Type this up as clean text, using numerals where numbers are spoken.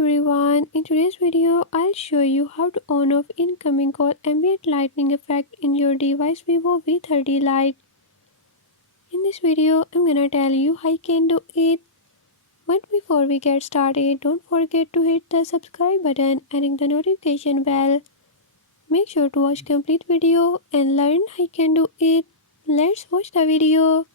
everyone, in today's video I'll show you how to on off incoming call ambient lighting effect in your device Vivo V30 Lite. In this video I'm gonna tell you how you can do it. But before we get started, don't forget to hit the subscribe button and ring the notification bell. Make sure to watch complete video and learn how you can do it. Let's watch the video.